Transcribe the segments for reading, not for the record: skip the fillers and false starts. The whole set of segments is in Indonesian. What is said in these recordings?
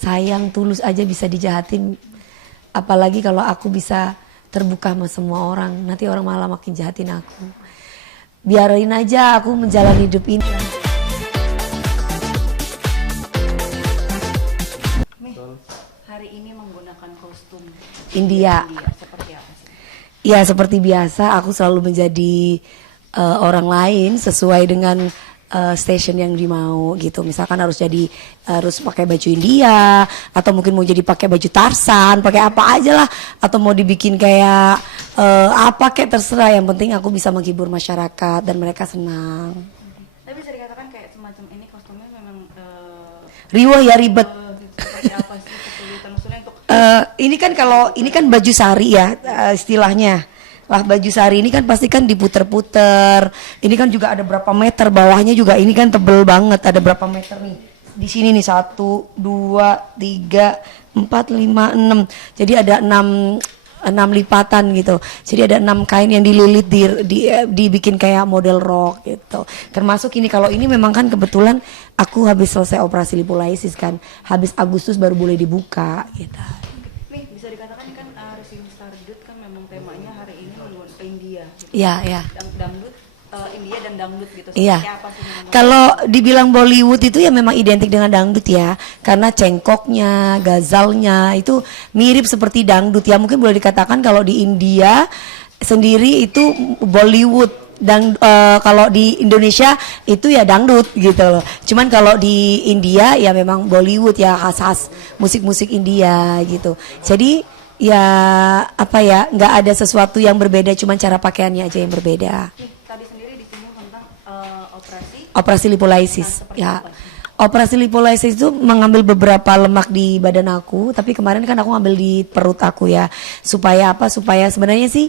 sayang tulus aja bisa dijahatin. Apalagi kalau aku bisa terbuka sama semua orang, nanti orang malah makin jahatin aku. Biarin aja aku menjalani hidup ini. Hari ini menggunakan kostum India. seperti apa sih? Ya seperti biasa aku selalu menjadi orang lain sesuai dengan station yang dimau gitu. Misalkan harus pakai baju India atau mungkin mau jadi pakai baju Tarsan, pakai apa aja lah, atau mau dibikin kayak apa kayak terserah, yang penting aku bisa menghibur masyarakat dan mereka senang. Tapi bisa dikatakan kayak semacam ini kostumnya memang Riwah ya, ribet. seperti apa sih kesulitan maksudnya untuk Ini kan kalau ini kan baju sari ya, istilahnya lah. Baju sari ini kan pasti kan diputer-puter. Ini kan juga ada berapa meter bawahnya juga, ini kan tebel banget, ada berapa meter nih di sini nih, 1, 2, 3, 4, 5, 6. Jadi ada 6 lipatan gitu. Jadi ada 6 kain yang dililit dibikin kayak model rok gitu. Termasuk ini, kalau ini memang kan kebetulan aku habis selesai operasi lipolisis kan. Habis Agustus baru boleh dibuka gitu. nih bisa dikatakan kan Rising Stardust kan memang temanya hari ini menggunakan India gitu. Iya, iya. Dangdut India dan dangdut gitu. Iya. Seperti apa sih memang? Kalau dibilang Bollywood itu ya memang identik dengan dangdut ya. Karena cengkoknya, gazalnya itu mirip seperti dangdut ya. Mungkin boleh dikatakan kalau di India sendiri itu Bollywood, dan kalau di Indonesia itu ya dangdut gitu loh. Cuman kalau di India ya memang Bollywood ya, khas-khas musik-musik India gitu. Jadi ya apa ya, nggak ada sesuatu yang berbeda, cuman cara pakaiannya aja yang berbeda. Nih, tadi sendiri disinggung tentang Operasi lipolisis ya. Operasi lipolisis itu mengambil beberapa lemak di badan aku, tapi kemarin kan aku ngambil di perut aku ya. Supaya apa? Supaya sebenarnya sih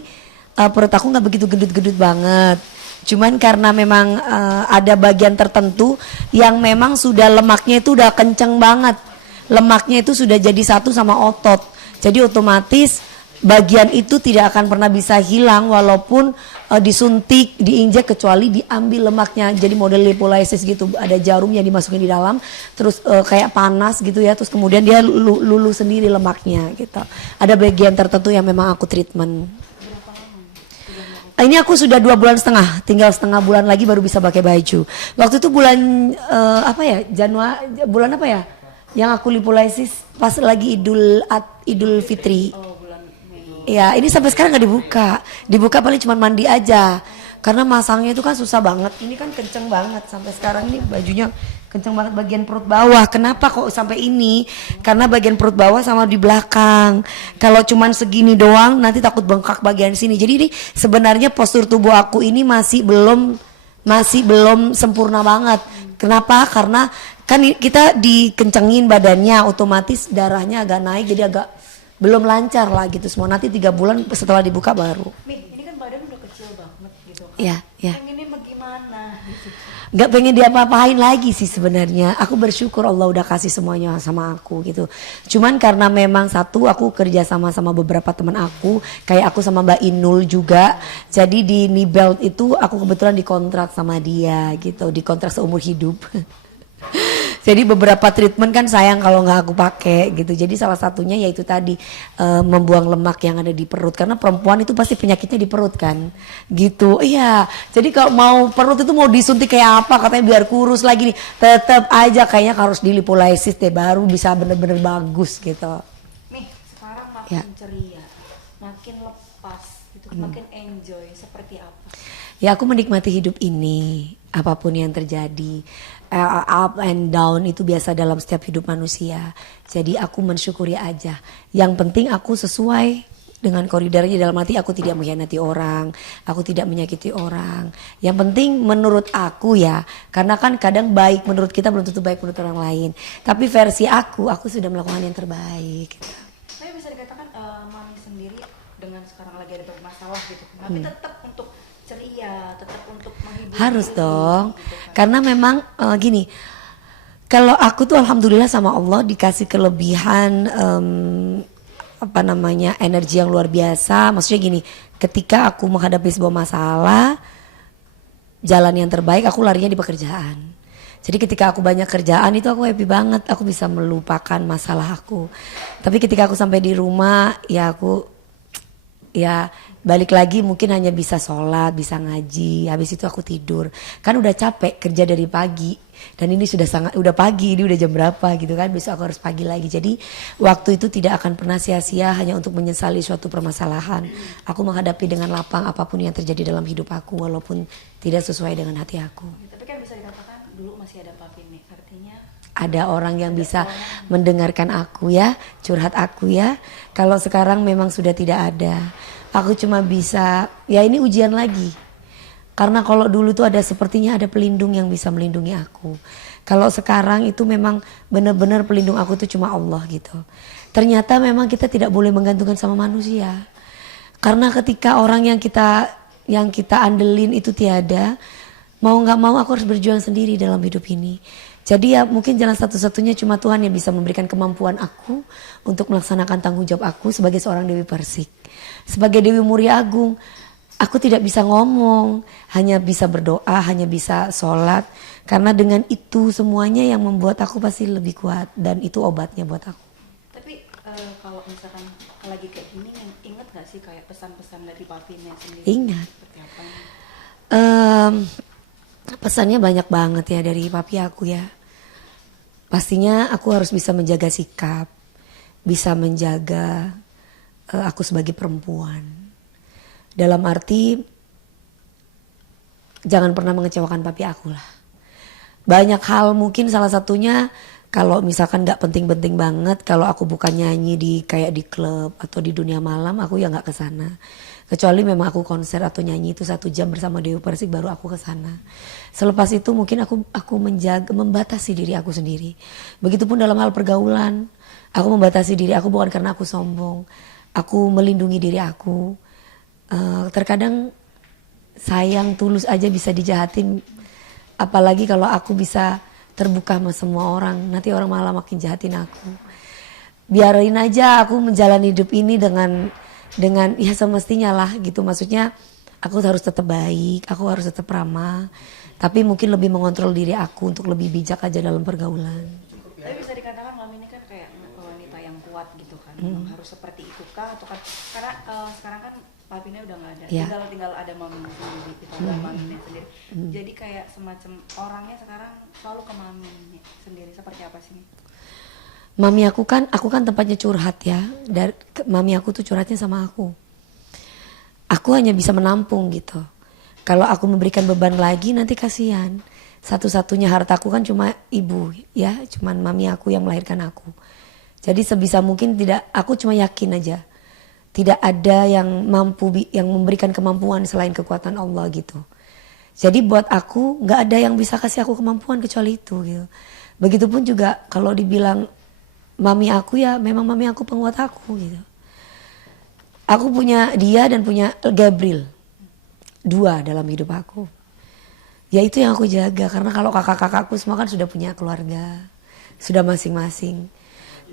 perut aku nggak begitu gendut-gendut banget. Cuman karena memang ada bagian tertentu yang memang sudah lemaknya itu udah kenceng banget. Lemaknya itu sudah jadi satu sama otot. Jadi otomatis bagian itu tidak akan pernah bisa hilang walaupun disuntik, diinjek, kecuali diambil lemaknya. Jadi model lipolisis gitu, ada jarum yang dimasukin di dalam, terus kayak panas gitu ya, terus kemudian dia luluh sendiri lemaknya gitu. Ada bagian tertentu yang memang aku treatment. Ini aku sudah 2,5 bulan, tinggal setengah bulan lagi baru bisa pakai baju. Waktu itu bulan apa ya, Januari, bulan apa ya, yang aku lipolisis pas lagi Idul Fitri. Ya, ini sampai sekarang nggak dibuka. Dibuka paling cuma mandi aja. Karena masangnya itu kan susah banget. Ini kan kenceng banget sampai sekarang, ini bajunya kenceng banget bagian perut bawah. Kenapa kok sampai ini? Karena bagian perut bawah sama di belakang. Kalau cuman segini doang nanti takut bengkak bagian sini. Jadi ini sebenarnya postur tubuh aku ini masih belum sempurna banget. Kenapa? Karena kan kita dikencengin badannya, otomatis darahnya agak naik, jadi agak belum lancar lah gitu semua. Nanti 3 bulan setelah dibuka baru. ini kan badan udah kecil banget gitu kan. Iya, iya. Pengennya bagaimana gitu. Gak pengen diapa-apain lagi sih sebenarnya. Aku bersyukur Allah udah kasih semuanya sama aku gitu. Cuman karena memang satu, aku kerja sama beberapa teman aku, kayak aku sama Mbak Inul juga. Jadi di Nibelt itu aku kebetulan dikontrak sama dia gitu, dikontrak seumur hidup. Jadi beberapa treatment kan sayang kalau nggak aku pakai gitu. Jadi salah satunya yaitu tadi membuang lemak yang ada di perut, karena perempuan itu pasti penyakitnya di perut kan, gitu. Iya. Jadi kalau mau perut itu mau disuntik kayak apa katanya biar kurus lagi nih, tetap aja kayaknya harus dilipolisis deh baru bisa bener-bener bagus gitu. Nih sekarang makin Ya. ceria, makin lepas gitu, makin enjoy, seperti apa? Ya aku menikmati hidup ini, apapun yang terjadi. Up and down itu biasa dalam setiap hidup manusia. Jadi aku mensyukuri aja. Yang penting aku sesuai dengan koridornya, dalam arti aku tidak mengkhianati orang, aku tidak menyakiti orang. Yang penting menurut aku ya, karena kan kadang baik menurut kita belum tentu baik menurut orang lain. Tapi versi aku sudah melakukan yang terbaik. Tapi bisa dikatakan Mami sendiri dengan sekarang lagi ada bermasalah gitu, tapi tetap untuk ceria, tetap untuk menghibur. Harus diri, dong, gitu kan. karena memang gini, kalau aku tuh alhamdulillah sama Allah dikasih kelebihan apa namanya, energi yang luar biasa. Maksudnya gini, ketika aku menghadapi sebuah masalah, jalan yang terbaik aku larinya di pekerjaan. Jadi ketika aku banyak kerjaan itu aku happy banget, aku bisa melupakan masalah aku. Tapi ketika aku sampai di rumah ya aku ya balik lagi mungkin hanya bisa sholat, bisa ngaji, habis itu aku tidur. Kan udah capek kerja dari pagi dan ini udah pagi, ini udah jam berapa gitu kan, besok aku harus pagi lagi. Jadi waktu itu tidak akan pernah sia-sia hanya untuk menyesali suatu permasalahan. Aku menghadapi dengan lapang apapun yang terjadi dalam hidup aku walaupun tidak sesuai dengan hati aku. Tapi kan bisa dikatakan dulu masih ada Papi nih, artinya Ada orang yang bisa mendengarkan aku ya, curhat aku ya. Kalau sekarang memang sudah tidak ada. Aku cuma bisa, ya ini ujian lagi. Karena kalau dulu tuh sepertinya ada pelindung yang bisa melindungi aku. Kalau sekarang itu memang benar-benar pelindung aku tuh cuma Allah gitu. Ternyata memang kita tidak boleh menggantungkan sama manusia. Karena ketika orang yang kita andelin itu tiada, mau nggak mau aku harus berjuang sendiri dalam hidup ini. Jadi ya mungkin jalan satu-satunya cuma Tuhan yang bisa memberikan kemampuan aku untuk melaksanakan tanggung jawab aku sebagai seorang Dewi Persik. Sebagai Dewi Muria Agung, aku tidak bisa ngomong, hanya bisa berdoa, hanya bisa sholat. Karena dengan itu semuanya yang membuat aku pasti lebih kuat dan itu obatnya buat aku. tapi kalau misalkan lagi kayak gini inget gak sih kayak pesan-pesan dari Papinya sendiri? Ingat. Seperti apa? Pesannya banyak banget ya dari papi aku ya. Pastinya aku harus bisa menjaga sikap, bisa menjaga aku sebagai perempuan. Dalam arti jangan pernah mengecewakan papi aku lah. Banyak hal mungkin salah satunya kalau misalkan nggak penting-penting banget, kalau aku bukan nyanyi kayak di klub atau di dunia malam, aku ya nggak ke sana. Kecuali memang aku konser atau nyanyi itu 1 jam bersama Dewi Persik baru aku ke sana. Selepas itu mungkin aku membatasi diri aku sendiri. Begitupun dalam hal pergaulan, aku membatasi diri aku bukan karena aku sombong. Aku melindungi diri aku. Terkadang sayang tulus aja bisa dijahatin, apalagi kalau aku bisa terbuka sama semua orang, nanti orang malah makin jahatin aku. Biarin aja aku menjalani hidup ini dengan ya semestinya lah gitu. Maksudnya aku harus tetap baik, aku harus tetap ramah, tapi mungkin lebih mengontrol diri aku untuk lebih bijak aja dalam pergaulan. Tapi bisa dikatakan Mami ini kan kayak wanita yang kuat gitu kan. Memang harus seperti itu kah atau kan karena sekarang kan Papinya udah nggak ada, Ya. tinggal ada Mami sendiri, gitu, ada Maminya sendiri. Jadi kayak semacam orangnya sekarang selalu ke Mami sendiri. Seperti apa sih? Mami aku kan tempatnya curhat ya. Mami aku tuh curhatnya sama aku. Aku hanya bisa menampung gitu. Kalau aku memberikan beban lagi nanti kasihan. Satu-satunya hartaku kan cuma ibu ya, cuman mami aku yang melahirkan aku. Jadi sebisa mungkin aku cuma yakin aja. Tidak ada yang yang memberikan kemampuan selain kekuatan Allah gitu. Jadi buat aku nggak ada yang bisa kasih aku kemampuan kecuali itu gitu. Begitupun juga kalau dibilang mami aku ya memang mami aku penguat aku gitu. Aku punya dia dan punya Gabriel. 2 dalam hidup aku. Ya itu yang aku jaga karena kalau kakak-kakakku semua kan sudah punya keluarga. Sudah masing-masing.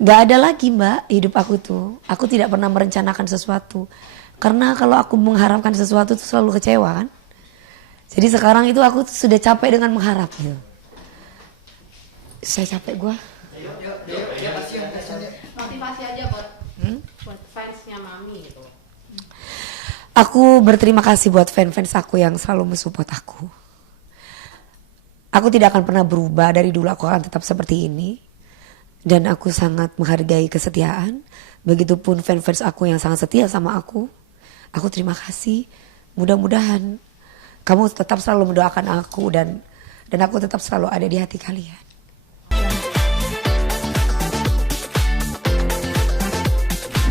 Gak ada lagi mbak hidup aku tuh. Aku tidak pernah merencanakan sesuatu. Karena kalau aku mengharapkan sesuatu tuh selalu kecewa kan. Jadi sekarang itu aku tuh sudah capek dengan mengharap gitu. Saya capek gua. Motivasi aja buat fansnya Mami gitu. Aku berterima kasih buat fans-fans aku yang selalu mensupport aku. Aku tidak akan pernah berubah, dari dulu aku akan tetap seperti ini. Dan aku sangat menghargai kesetiaan. Begitupun fans-fans aku yang sangat setia sama aku. Aku terima kasih. Mudah-mudahan kamu tetap selalu mendoakan aku dan aku tetap selalu ada di hati kalian.